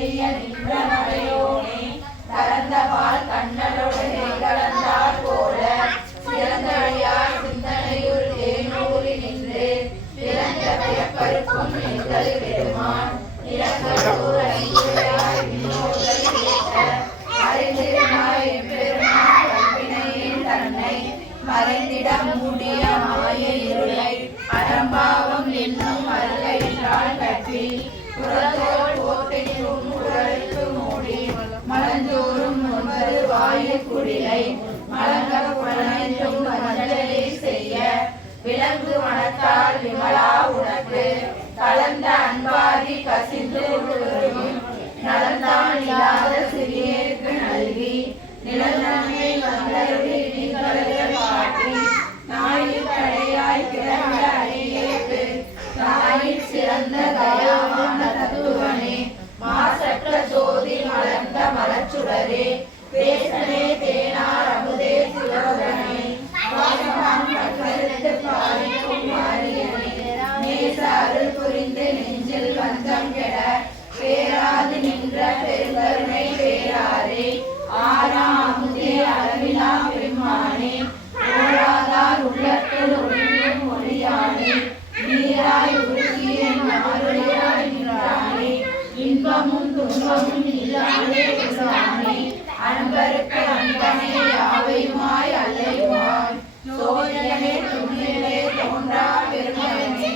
கண்டறிய நின்ற மறையோனே கலந்தபால் கண்ணலோடு கலந்தார் போல சிறந்தழியார் சிந்தனையுள் தேனூறி நின்று பிறந்த பிறப்பருக்கும் எங்கள் பெருமான் இறங்கூர் ஐந்துரையாய் விண்ணோர்கள் கேட்ட அறிந்திருந்தாய் எம்பெருமான் கற்பினையின் தன்னை மறைந்திட மூடிய மாய இருளை அறம்பாவம் என்னும் அருளையினால் கட்டி புறத்தோல் கோட்டையும் குரலுக்கு மூடி மலஞ்சோறும் 9 வாயு குடிலை மலங்க புலனைந்தும் மஞ்சளை செய்ய விலங்கு மனத்தால் விமலா உனக்கு கலந்த அன்பாதி கசிந்து உருவும் நலந்தான் இல்லாத சிறியேற்கு நல்கி நிலநன்மை வந்தருளி நீங்களே காட்டி நாயில் கடையாய் கிடந்த அடியேற்கு தாயில் சிறந்த தயாவான தத்துவனே மாசற்ற ஜோதி மலர்ந்த மலச்சுடரே பேசனே தேனார் அமுதே சிவகனே பாரிக்கும் மாரியனே நேச அருள் புரிந்து நெஞ்சில் வஞ்சம் கெட பேராது நின்ற பெருங்கருணை பேராரே ஆரா அமுதே அளவிலா பெருமானே ஓராதார் உள்ளத்தில் ஒளியும் ஒளியானே நீராய் உருகிய நாருளியாய் நின்றானே இன்பமும் துன்பமும் இல்லாதே உருவானே அன்பருக்கு அன்பனே யாவையுமாய் அல்லையுமாய் சோதியனே துணியனே தோன்றா பெருமகனே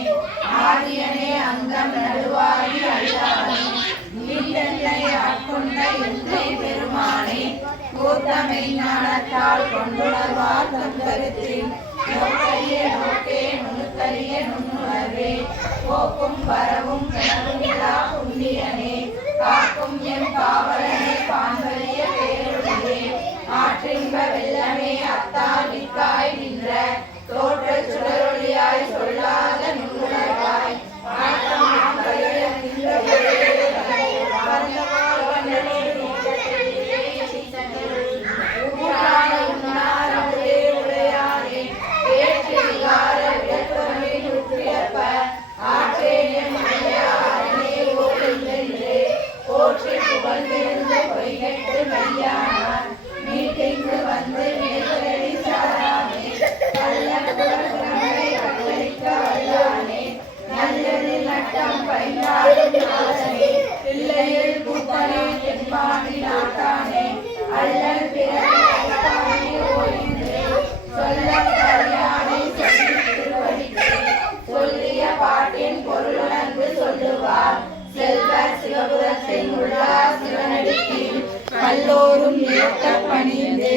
ஆதியனே அங்கம் நடுவாகி அல்லாதே நீண்டனை ஆட்கொண்ட எந்தை பெருமானே கூத்தமை ஞானத்தால் கொண்டுணர்வார் தம் கருத்தில் நோக்கரிய நோக்கே நுணுக்கரிய நுண்ணுணர்வே போக்கும் வரவும் கனவுமில்லா புண்ணியனே காக்கும் எம் காவலனே பான்பரிய பேருடைய ஆற்றின்ப வெள்ளமே அத்தாவிற்காய் நின்ற தோற்ற சுடரொளியாய் சொல்லாத நுண்ணுணர்வாய் சொல்லிய பாட்டின் பொருளுணர்ந்து சொல்லுவார் செல்வர் சிவபுரத்தின் உள்ளார் சிவனடிக்கு கல்லோரும் ஏற்க பணிந்து